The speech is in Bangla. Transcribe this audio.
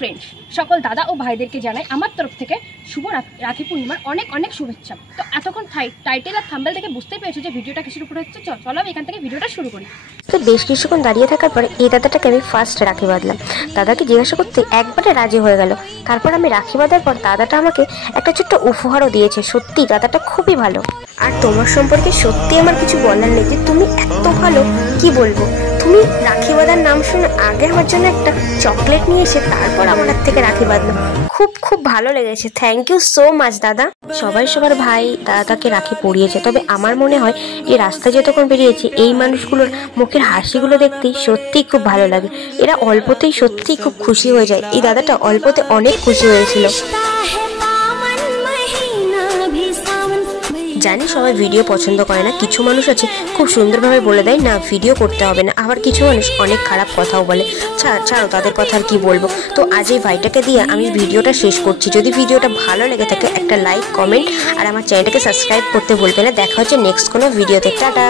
ফ্রেন্ডস, সকল দাদা ও ভাইদেরকে জানাই আমার তরফ থেকে শুভ রাখি পূর্ণিমার অনেক অনেক শুভেচ্ছা। তো এতক্ষণ টাইটেল আর থাম্বনেল থেকে বুঝতেই পেরেছো যে ভিডিওটা কিসের উপরে হচ্ছে। চলো আমি এখান থেকে ভিডিওটা শুরু করি। তো বেশ কিছুক্ষণ দাঁড়িয়ে থাকার পরে এই দাদাটাকে আমি ফার্স্ট রাখি বাঁধলাম। দাদাকে জিজ্ঞাসা করতে একবারে রাজি হয়ে গেল। তারপর আমি রাখি বাঁধার পর দাদাটা আমাকে একটা ছোট্ট উপহারও দিয়েছে। সত্যি দাদাটা খুবই ভালো। আর তোমার সম্পর্কে সত্যি আমার কিছু বলার নেই যে তুমি এত ভালো, কি বলবো। তুমি রাখি বাঁধার নাম শুনে আগে আমার জন্য একটা চকলেট নিয়ে এসে তারপর আমার হাত থেকে রাখি বাঁধলো। খুব খুব ভালো লেগেছে। থ্যাংক ইউ সো মাচ দাদা। সবাই সবার ভাই দাদাকে রাখি পরিয়েছে, তবে আমার মনে হয় যে রাস্তায় যতক্ষণ বেরিয়েছে এই মানুষগুলোর মুখের হাসিগুলো দেখতেই সত্যিই খুব ভালো লাগে। এরা অল্পতেই সত্যিই খুব খুশি হয়ে যায়। এই দাদাটা অল্পতে অনেক খুশি হয়েছিল। জানি সবাই ভিডিও পছন্দ করে না, কিছু মানুষ আছে খুব সুন্দরভাবে বলে দেয় না ভিডিও করতে হবে না, আবার কিছু মানুষ অনেক খারাপ কথাও বলে। ছাড়ো তাদের কথা আর কি বলবো। তো আজ এই ভাইটাকে দিয়ে আমি ভিডিওটা শেষ করছি। যদি ভিডিওটা ভালো লেগে থাকে একটা লাইক, কমেন্ট আর আমার চ্যানেলটাকে সাবস্ক্রাইব করতে ভুলবে না। দেখা হচ্ছে নেক্সট কোনো ভিডিওতে। টাটা।